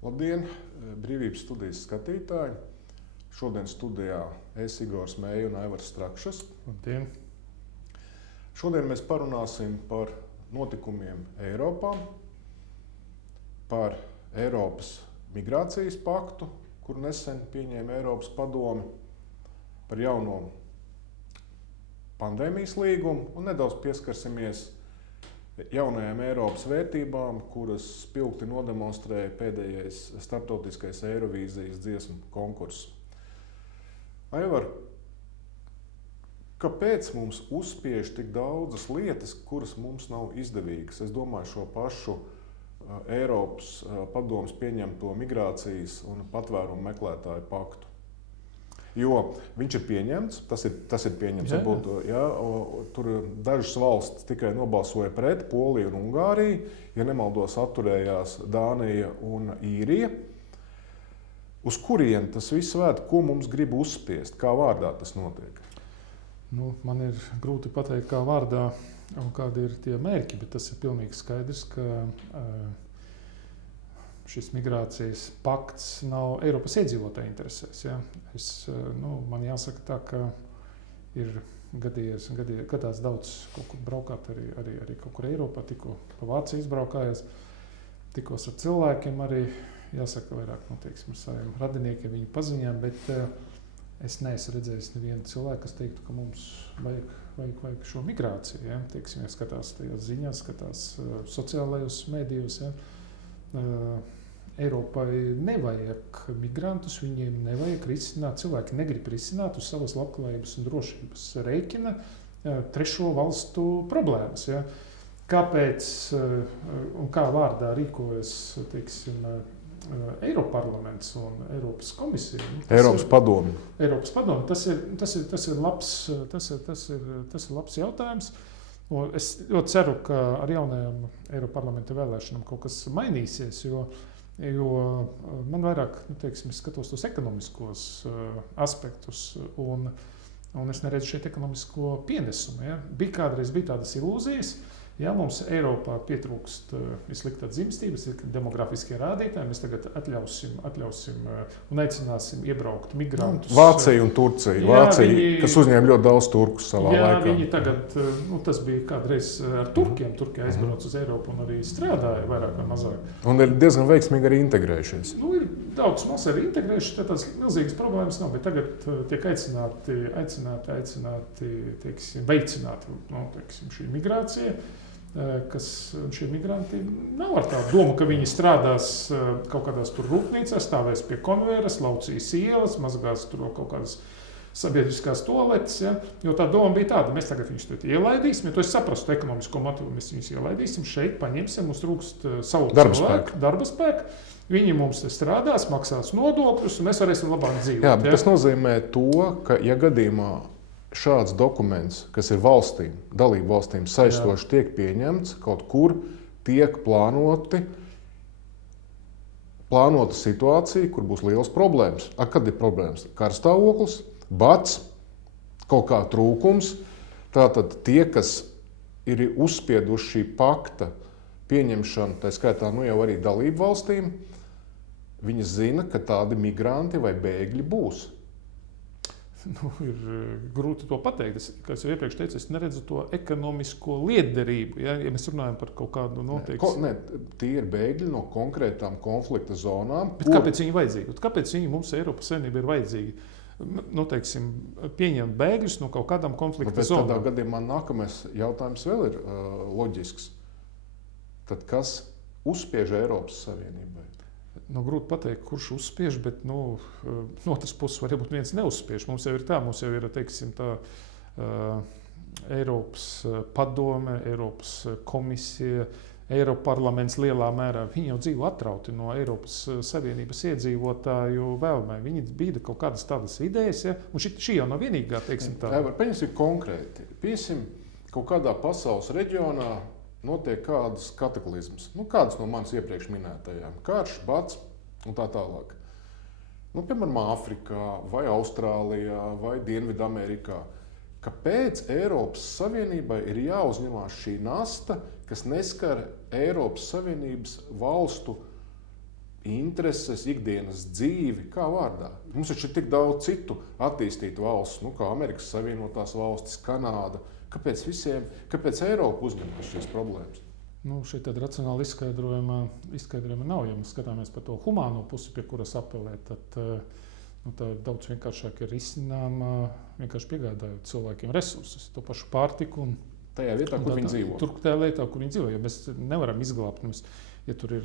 Labdien, Brīvības studijas skatītāji! Šodien studijā es Igors Meija un Aivars Strakšas. Labdien! Šodien mēs parunāsim par notikumiem Eiropā, par Eiropas migrācijas paktu, kuru nesen pieņēma Eiropas padome, par jauno pandēmijas līgumu un nedaudz pieskarsimies jaunajām Eiropas vērtībām, kuras spilgti nodemonstrēja pēdējais starptautiskais Eirovīzijas dziesmu konkurss. Aivar, kāpēc mums uzspiež tik daudzas lietas, kuras mums nav izdevīgas? Es domāju šo pašu Eiropas padomes pieņemto migrācijas un patvērumu meklētāju paktu. Jo viņš ir pieņemts, tas ir pieņemts. Varbūt, tur dažas valstis tikai nobalsoja pret, Polija un Ungārija, ja nemaldos atturējās Dānija un Īrija. Uz kurieni tas viss vērt, ko mums grib uzspiest, kā vārdā tas notiek? Man ir grūti pateikt, kā vārdā un kādi ir tie mērķi, bet tas ir pilnīgi skaidrs, ka šis migrācijas pakts nav Eiropas iedzīvotāju interesēs. Ja? Man jāsaka tā, ka ir gadās daudz kaut kur braukāt arī kaut kur Eiropā, tikko pa Vāciju izbraukājās, tikos ar cilvēkiem arī, jāsaka vairāk, ar saviem radiniekiem, viņu paziņām, bet es neesmu redzējis nevienu cilvēku, kas teiktu, ka mums vajag šo migrāciju. Ja? Teiksim, ja skatās tajās ziņās, skatās sociālajos mēdījos, ja? Eiropai nevajag migrantus, viņiem nevajag risināt, cilvēki negrib risināt uz savas labklājības un drošības rēķina trešo valstu problēmas. Ja? Kāpēc un kā vārdā rīkojas, Eiroparlaments un Eiropas komisija? Eiropas padome. Eiropas padome. Tas ir labs jautājums. Un es ļoti ceru, ka ar jaunajām Eiroparlamenta vēlēšanām kaut kas mainīsies, jo man vairāk, es skatos tos ekonomiskos aspektus un es neredzu šeit ekonomisko pienesumu. Ja? Kādreiz bija tādas ilūzijas, ja mums Eiropā pietrūkst sliktā dzimstības, demografiskie rādītāji, mēs tagad atļausim un aicināsim iebraukt migrantus. Vācija un Turcija. Vācija, kas uzņēma ļoti daudz turkus savā laikā. Viņi tagad, tas bija kādreiz ar turkiem. Turki aizbrauc uz Eiropu un arī strādāja vairāk vai mazāk. Un ir diezgan veiksmīgi arī integrējušies. Ir daudz maz arī integrējušies, tādas milzīgas problēmas nav, bet tagad tiek aicināti veicināt šī migrācija. Kas šie migranti nav ar tādu domu, ka viņi strādās kaut kādās tur rūpnīcās, stāvēs pie konvejeras, laucīs ielas, mazgās tur kaut kādas sabiedriskās toaletes. Ja? Jo tā doma bija tāda, mēs tagad viņus ielaidīsim, ja to es saprastu ekonomisko motivu, mēs viņus ielaidīsim šeit, paņemsim, mums trūkst savu cilvēku, darba spēku. Viņi mums strādās, maksās nodokļus, un mēs varēsim labāk dzīvot. Jā, bet tas nozīmē to, ka ja gadījumā šāds dokuments, kas ir valstīm, dalību valstīm saistoši tiek pieņemts, kaut kur tiek plānota situācija, kur būs liels problēmas. Kad ir problēmas? Karstāvoklis, bats, kaut kā trūkums. Tātad tie, kas ir uzspieduši šī pakta pieņemšanu, tā skaitā jau arī dalību valstīm, viņi zina, ka tādi migranti vai bēgļi būs. Ir grūti to pateikt. Kā jau iepriekš teicu, es neredzu to ekonomisko lietderību. Ja mēs runājam par kaut kādu noteiktu. Tie ir bēgļi no konkrētām konflikta zonām. Bet kāpēc viņi vajadzīgi? Kāpēc viņi mums Eiropas Savienība ir vajadzīgi? Pieņemt bēgļus no kaut kādām konflikta zonām. Tādā gadījumā nākamais jautājums vēl ir loģisks. Tad kas uzspiež Eiropas Savienībai? Grūti pateikt, kurš uzspiež, bet no otras puses varbūt viens neuzspiež. Mums jau ir Eiropas padome, Eiropas komisija, Eiroparlaments lielā mērā. Viņi jau dzīvo atrauti no Eiropas Savienības iedzīvotāju vēlmēm. Viņi bīda kaut kādas tādas idejas, ja? Un šī jau nav vienīgā, tā. Paņemsim konkrēti. Piesim, kaut kādā pasaules reģionā notiek kādas kataklizmas. Kādas no manas iepriekš minētajām. Karš, bats un tā tālāk. Piemēram, Āfrikā, vai Austrālijā, vai Dienvidamerikā. Kāpēc Eiropas Savienībai ir jāuzņemās šī nasta, kas neskar Eiropas Savienības valstu intereses, ikdienas dzīvi kā vārdā. Mums taču ir tik daudz citu attīstītu valstu, kā Amerikas Savienotās valstis, Kanāda. Kāpēc Eiropa uzņemas šīs problēmas? Šeit tāda racionāla izskaidrojuma nav. Ja mēs skatāmies par to humāno pusi, pie kuras apelē, tad tā ir daudz vienkāršāk risināma, vienkārši piegādājot cilvēkiem resursus, to pašu pārtiku. Tajā vietā, kur viņi dzīvo. Tajā vietā, kur viņi dzīvo. Ja mēs nevaram izglābt, ja tur ir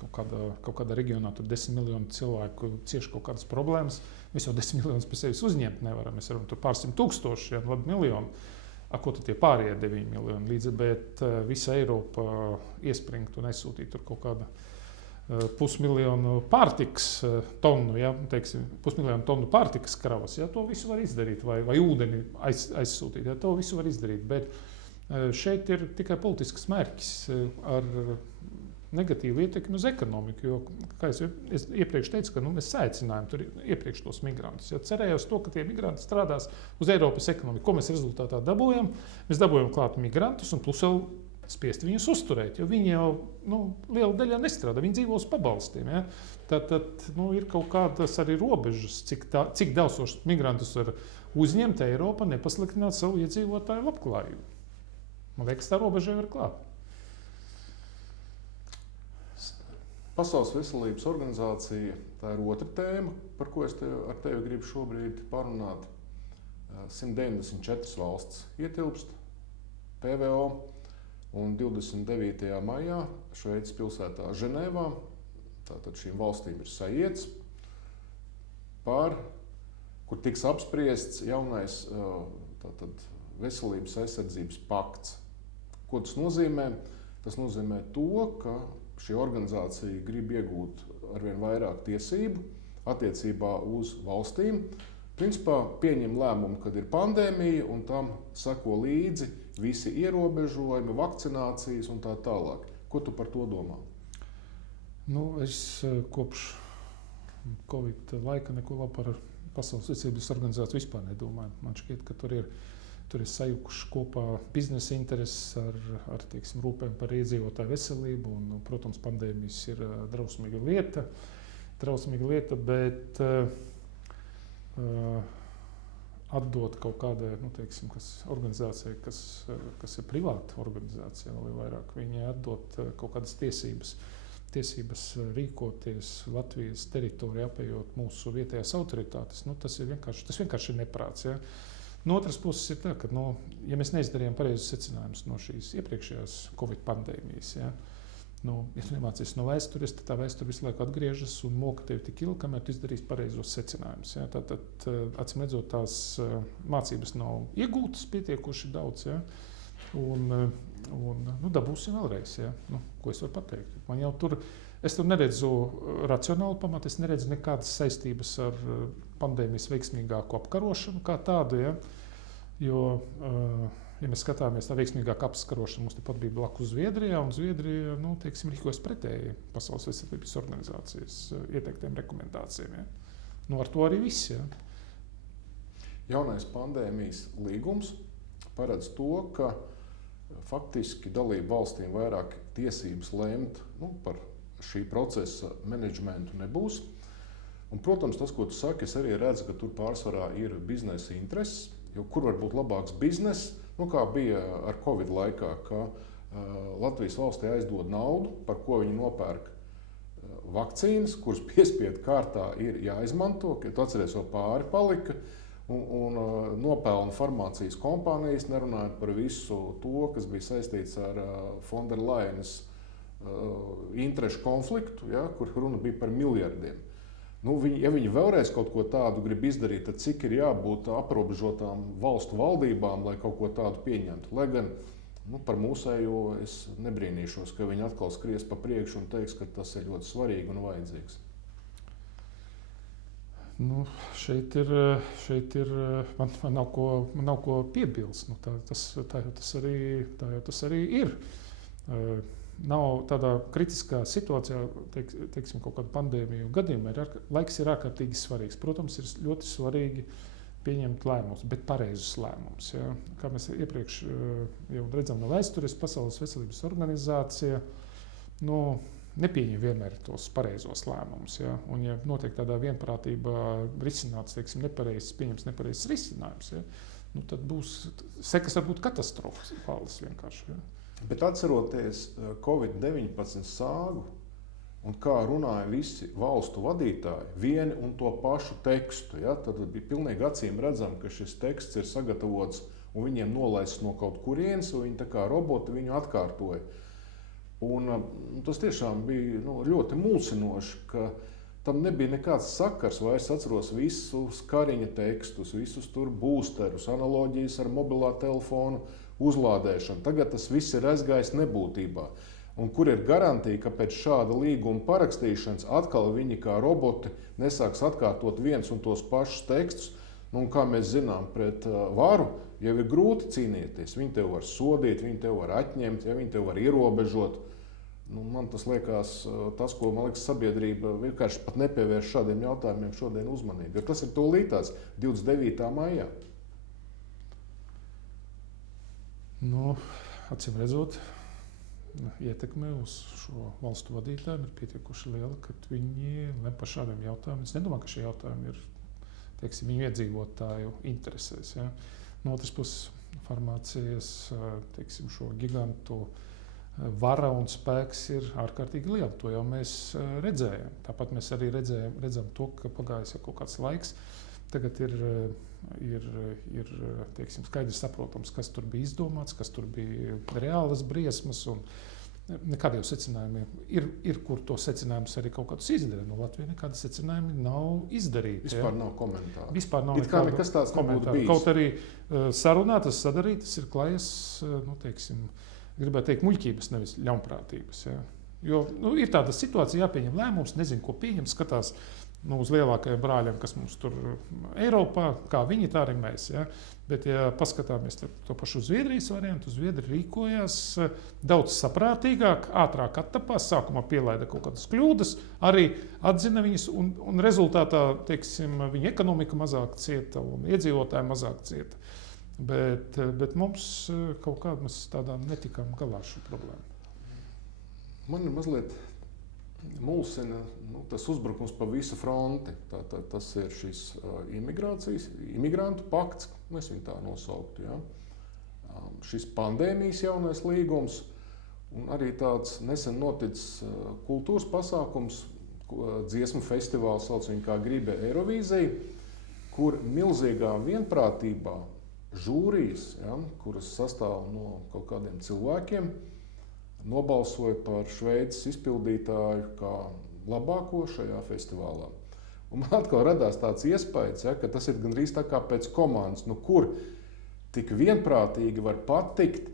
kaut kādā reģionā 10 miljoni cilvēku cieši kaut kādas problēmas, mēs jau 10 miljonus pie sevis uzņemt nevaram. Mēs varam tur pārsimt tūkstoši, labi miljoni. Ko tad tie pārējie 9 miljoni līdzi, bet visa Eiropa iespringt un aizsūtīt tur kaut kādu pusmiljonu pārtikas tonu, pusmiljonu tonu pārtikas kravas. To visu var izdarīt, vai ūdeni aizsūtīt. To visu var izdarīt, bet šeit ir tikai politisks mērķis ar negatīvu ietekmi uz ekonomiku. Jo, kā es iepriekš teicu, ka mēs aicinājām tur iepriekš tos migrantus. Cerēju uz to, ka tie migranti strādās uz Eiropas ekonomiku. Ko mēs rezultātā dabūjam? Mēs dabūjam klāt migrantus un plus vēl spiest viņus uzturēt, jo viņi jau liela daļā nestrādā. Viņi dzīvo uz pabalstiem. Ja? Tad ir kaut kādas arī robežas, cik daudz migrantus var uzņemt Eiropa, nepasliktināt savu iedzīvotāju labklājību. Man liekas, tā robeža jau ir klāta. Pasaules veselības organizācija, tā ir otra tēma, par ko es ar tevi gribu šobrīd parunāt. 194 valsts ietilpst PVO, un 29. maijā Šveices pilsētā Ženēvā, tātad šīm valstīm ir sajiets, kur tiks apspriests jaunais veselības aizsardzības pakts. Ko tas nozīmē? Tas nozīmē to, ka šī organizācija grib iegūt arvien vairāk tiesību attiecībā uz valstīm. Principā pieņem lēmumu, kad ir pandēmija, un tam seko līdzi visi ierobežojumi, vakcinācijas un tā tālāk. Ko tu par to domā? Es kopš Covid laika neko labu par Pasaules veselības organizāciju vispār nedomāju. Man šķiet, ka tur ir sajukuši kopā biznesa intereses ar rūpēm par iedzīvotāju veselību. Un, protams, pandēmijas ir drausmīga lieta, bet atdot kaut kādai organizācijai, kas ir privāta organizācija, vēl vairāk, viņai atdot kaut kādas tiesības rīkoties Latvijas teritorijā, apējot mūsu vietējās autoritātes. Tas vienkārši ir neprāts. Ja? No otras puses ir tā, ka, ja mēs neizdarījām pareizus secinājumus no šīs iepriekšējās Covid pandēmijas, ja tu nemācies no vēstures, tad tā vēsture visu laiku atgriežas un moka tevi tik ilgi, kamēr tu izdarīsi pareizos secinājumus. Ja? Tātad, acīm redzot, tās mācības nav iegūtas pietiekoši daudz, ja? un dabūsim vēlreiz. Ja? Ko es varu pateikt? Es tur neredzu racionālu pamatu, es neredzu nekādas saistības ar pandēmijas veiksmīgāku apkarošanu kā tādu. Ja? Jo, ja mēs skatāmies, tā veiksmīgāka apkarošana mums tepat bija blakus Zviedrijā, un Zviedrija rīkojas pretēji Pasaules veselības organizācijas ieteiktiem rekomendācijām. Ja? Ar to arī viss. Ja? Jaunais pandēmijas līgums paredz to, ka faktiski dalību valstīm vairāk tiesības lemt par šī procesa menedžmentu nebūs. Un, protams, tas, ko tu saki, es arī redzu, ka tur pārsvarā ir biznesa intereses, jo kur var būt labāks bizness, kā bija ar Covid laikā, ka Latvijas valstī aizdod naudu, par ko viņi nopērk vakcīnas, kuras piespiedu kārtā ir jāizmanto, ka tu atceries, vēl pāri palika, un nopelna farmācijas kompānijas, nerunājot par visu to, kas bija saistīts ar Fonderlainas interešu konfliktu, ja, kur runa bija par miljardiem. Ja viņi vēlreiz kaut ko tādu grib izdarīt, tad cik ir jābūt aprobežotām valstu valdībām, lai kaut ko tādu pieņemtu. Lai gan par mūsējo es nebrīnīšos, ka viņi atkal skries pa priekšu un teiks, ka tas ir ļoti svarīgi un vajadzīgs. Šeit ir man nav ko piebilst. Tā jau tas arī ir. Nav tādā kritiskā situācijā, teiksim, kaut kāda pandēmija gadījumā, laiks ir ārkārtīgi svarīgs. Protams, ir ļoti svarīgi pieņemt lēmumus, bet pareizus lēmumus. Ja? Kā mēs iepriekš jau redzam no vēstures, Pasaules veselības organizācija nepieņem vienmēr tos pareizos lēmumus. Ja? Un, ja notiek tādā vienprātībā risināts, teiksim, pieņems nepareizs risinājums, ja? Nu, tad būs sekas varbūt katastrofālas vienkārši. Ja? Bet atceroties Covid-19 sāgu un kā runāja visi valstu vadītāji, vieni un to pašu tekstu, ja? Tad bija pilnīgi acīm redzam, ka šis teksts ir sagatavots un viņiem nolaists no kaut kurienes, un viņi tā kā roboti viņu atkārtoja. Un tas tiešām bija ļoti mulsinoši, ka tam nebija nekāds sakars. Es atceros visus Kariņa tekstus, visus tur būsterus, analoģijas ar mobilā telefonu uzlādēšanu. Tagad tas viss ir aizgājis nebūtībā. Un kur ir garantija, ka pēc šāda līguma parakstīšanas atkal viņi kā roboti nesāks atkārtot viens un tos pašus tekstus. Un kā mēs zinām, pret varu jau ir grūti cīnīties. Viņi tev var sodīt, viņi tev var atņemt, ja viņi tev var ierobežot. Man tas liekas, tas, ko man liekas, sabiedrība vienkārši pat nepievērš šādiem jautājumiem šodien uzmanību. Jo tas ir tūlītās 29. maijā. Acīm redzot, ietekme uz šo valstu vadītājiem ir pietiekuši liela, ka viņi lem par šādiem jautājumiem. Es nedomāju, ka šie jautājumi ir, teiksim, viņu iedzīvotāju interesēs. Ja? No otras puses, farmācijas, teiksim, šo gigantu vara un spēks ir ārkārtīgi liela. To jau mēs redzējām. Tāpat mēs arī redzam to, ka pagājis kaut kāds laiks. Tagad ir teiksim, skaidrs saprotams, kas tur bija izdomāts, kas tur bija reālas briesmas. Un nekādi jau secinājumi ir, kur to secinājumus arī kaut kādus izdarīt. No Latvijas nekādi secinājumi nav izdarīti. Vispār nav komentāru. Vispār nav nekas tāds nebūtu bijis. Kaut arī sarunātas, sadarītas ir klajas, teiksim, gribētu teikt, muļķības, nevis ļaunprātības. Ja? Jo ir tāda situācija, jāpieņem lēmums, nezinu, ko pieņem, skatās uz lielākajiem brāļiem, kas mums tur Eiropā, kā viņi, tā arī mēs. Ja? Bet, ja paskatāmies to pašu Zviedrijas variantu, Zviedri rīkojās daudz saprātīgāk, ātrāk attapās, sākumā pielaida kaut kādas kļūdas, arī atzina viņas, un rezultātā, teiksim, viņa ekonomika mazāk cieta un iedzīvotāji mazāk cieta. Bet mums kaut kādā mēs tādā netikām galā šo problēmu. Man ir mazliet mulsina tas uzbrukums pa visu fronti. Tas ir šis imigrantu pakts, mēs viņu tā nosauktu. Ja? Šis pandēmijas jaunais līgums un arī tāds nesen noticis kultūras pasākums, dziesmu festivāls, sauc viņu kā gribe Eirovīzija, kur milzīgā vienprātībā žūrijas, ja, kuras sastāv no kaut kādiem cilvēkiem, nobalsoja par Šveices izpildītāju kā labāko šajā festivālā. Un man atkal radās tāds iespējas, ja, ka tas ir gandrīz tā kā pēc komandas, kur tik vienprātīgi var patikt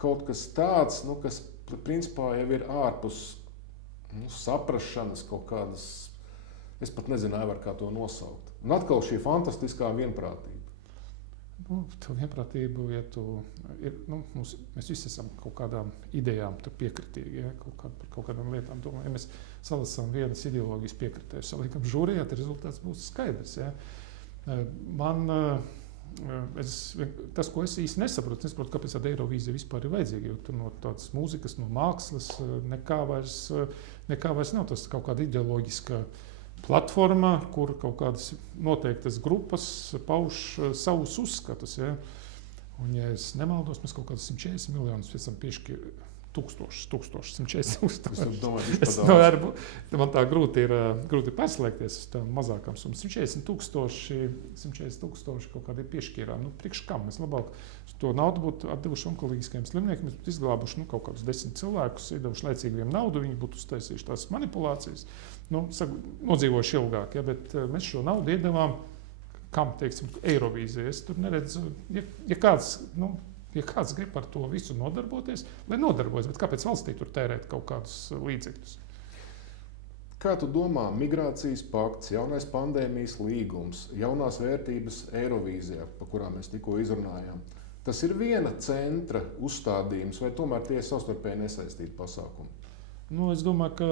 kaut kas tāds, kas principā jau ir ārpus saprašanas kaut kādas, es pat nezināju, kā to nosaukt. Un atkal šī fantastiskā vienprātība. Tā vienprātība, mēs visi esam kaut kādām idejām piekritīgi, ja, kaut kādām lietām domājam. Ja mēs salasām vienas ideoloģijas piekritējus, saliekam žūrijā, tad rezultāts būs skaidrs. Ja. Tas, ko es īsti nesaprotu, kāpēc tāda Eirovīzija vispār ir vajadzīga, jo tur no tādas mūzikas, no mākslas nekā vairs nav. Tas kaut kāda ideoloģiska platforma, kur kaut kādas noteiktas grupas pauž savus uzskatus. Ja? Un, ja es nemaldos, mēs kaut kādus 140 miljonus pēc tam piešķiram 140 000. Man tā grūti ir pārslēgties uz tām mazākām summām. 140 000 kaut kādi piešķīrām. Priekš kam? Mēs labāk to naudu būtu atdevuši onkoloģiskajiem slimniekiem, mēs būtu izglābuši kaut kādus 10 cilvēkus, iedevuši laicīgi viņiem naudu, viņi būtu uztaisījuši tās manipulācijas, nodzīvojuši ilgāk. Ja, bet mēs šo naudu iedevām, kam, teiksim, Eirovīzija. Es tur neredzu, ja kāds grib par to visu nodarboties, lai nodarbojas, bet kāpēc valstī tur tērēt kaut kādus līdzekļus? Kā tu domā, migrācijas pakts, jaunais pandēmijas līgums, jaunās vērtības Eirovīzijā, par kurām mēs tikko izrunājām, tas ir viena centra uzstādījums, vai tomēr tie ir savstarpēji nesaistīti pasākumi? Es domāju, ka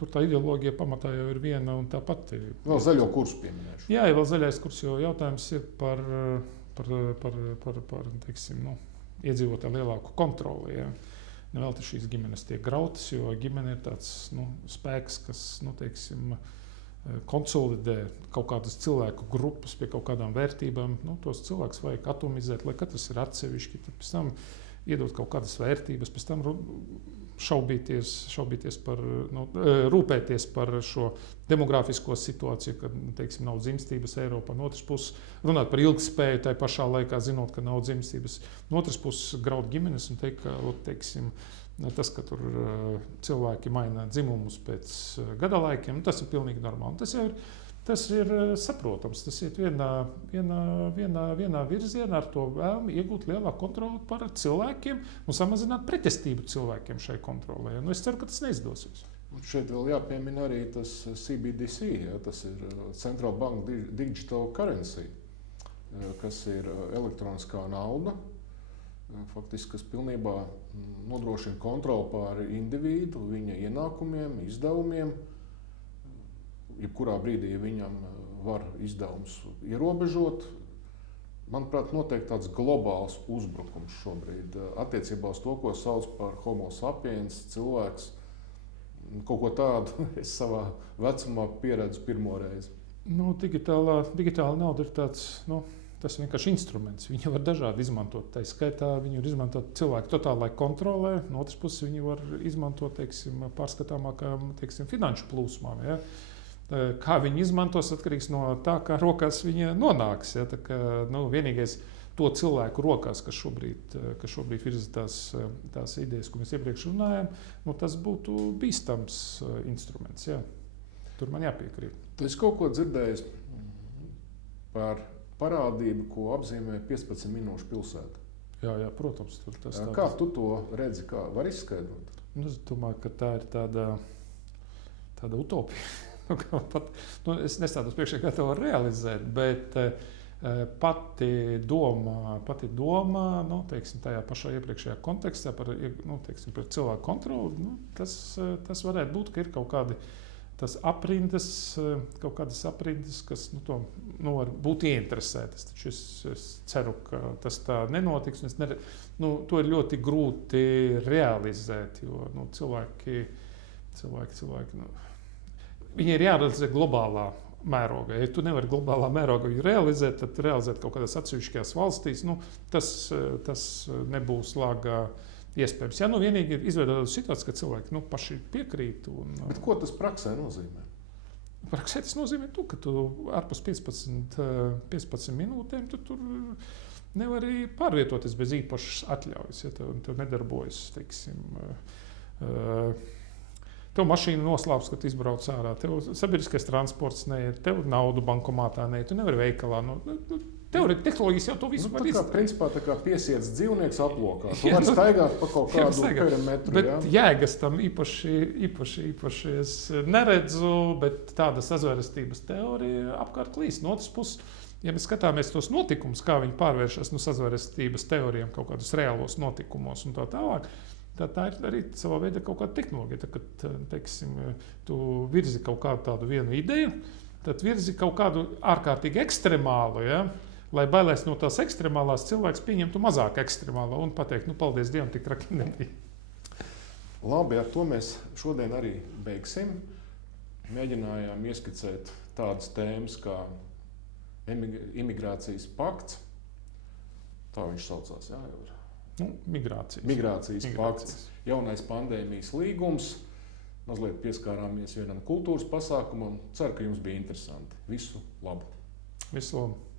tur tā ideoloģija pamatā jau ir viena un tā pati. Vēl zaļo kursu pieminēšu. Jā, vēl zaļais kurs, jo jautājums ir par teiksim, iedzīvotāju lielāku kontroli. Ja. nevelti šīs ģimenes tiek grautas, jo ģimene ir tāds spēks, kas teiksim, konsolidē kaut kādas cilvēku grupas pie kaut kādām vērtībām. Tos cilvēkus vajag atomizēt, lai katrs ir atsevišķi, tad pēc tam iedot kaut kādas vērtības, pēc tam šaubīties par, rūpēties par šo demografisko situāciju, kad, teiksim, nav dzimstības Eiropā. No otras puses, runāt par ilgspēju, tai pašā laikā zinot, ka nav dzimstības. No otras puses, graut ģimenes un teikt, ka, teiksim, tas, ka tur cilvēki maina dzimumus pēc gadalaikiem, tas ir pilnīgi normāli. Tas ir saprotams, tas ir vienā virzienā ar to vēlmi iegūt lielāku kontroli par cilvēkiem un samazināt pretestību cilvēkiem šai kontrolē. Es ceru, ka tas neizdosies. Un šeit vēl jāpiemina arī tas CBDC, tas ir Central Bank Digital Currency, kas ir elektroniskā nauda, faktiski, kas pilnībā nodrošina kontroli pār individu, viņa ienākumiem, izdevumiem. Jebkurā brīdī, ja viņam var izdevumus ierobežot, manuprāt, notiek tāds globāls uzbrukums šobrīd attiecībā uz to, ko sauc par homo sapiens, cilvēks. Kaut ko tādu es savā vecumā pieredzu pirmo reizi. Digitāla nauda ir tāds, tas ir vienkārši instruments. Viņu var dažādi izmantot. Tā skaitā viņu var izmantot cilvēku totālai kontrolē, no otras puses viņu var izmantot, teiksim, pārskatāmākām, teiksim, finanšu plūsmām. Ja? Kā viņi izmantos, atkarīgs no tā, kā rokās viņa nonāks. Ja? Tā kā, vienīgais to cilvēku rokās, kas šobrīd virza tās idejas, ko mēs iepriekš runājām, tas būtu bīstams instruments. Ja? Tur man jāpiekrīt. Tu esi kaut ko dzirdējis par parādību, ko apzīmē 15 minūšu pilsēta? Jā, protams. Kā tu to redzi, kā var izskaidrot? Es domāju, ka tā ir tāda utopija. Es nestādos priekšā, kā to var realizēt, bet pati doma, teiksim, tajā pašā iepriekšējā kontekstā par cilvēku kontroli, tas varētu būt, ka ir kaut kādas aprindas, kas var būt ieinteresētas. Taču es ceru, ka tas tā nenotiks. To ir ļoti grūti realizēt, jo cilvēki viņi ir jārealizē globālā mērogā. Ja tu nevari globālā mērogā viņu realizēt, tad realizēt kaut kādās atsevišķās valstīs, tas nebūs lāgā iespējams. Jā, vienīgi ir izveidot situāciju, ka cilvēki paši piekrīt. Bet ko tas praksē nozīmē? Praksē tas nozīmē to, ka tu ārpus 15 minūtēm tu tur nevari pārvietoties bez īpašas atļaujas. Ja tev nedarbojas, teiksim, tev mašīna noslēpjas, kad izbrauc ārā, tev sabiedriskais transports neiet, tev naudu bankomātā neiet, tu nevari veikalā. Teorētiski tehnoloģijas jau to visu var izdarīt. Principā tā kā piesiets dzīvnieks aplokā. Tu vari staigāt pa kaut kādu perimetru. Bet jēgas tam īpaši es neredzu, bet tāda sazvērestības teorija apkārt klīst. No otras puses, ja mēs skatāmies tos notikumus, kā viņi pārvēršas no sazvērestības teorijām kaut kādus reālos notikumos un tā tālāk, tā ir arī savā veidā kaut kāda tehnoloģija. Kad, teiksim, tu virzi kaut kādu tādu vienu ideju, tad virzi kaut kādu ārkārtīgi ekstremālu, ja? Lai bailēs no tās ekstremālās cilvēks pieņemtu mazāk ekstremālo un pateikt, paldies Dievam, tik traki nebija. Labi, ar to mēs šodien arī beigsim. Mēģinājām ieskicēt tādas tēmas kā imigrācijas pakts. Tā viņš saucās, jā, jau ir. Migrācijas pakts, jaunais pandēmijas līgums. Mazliet pieskārāmies vienam kultūras pasākumam. Ceru, ka jums bija interesanti. Visu labu! Visu labu!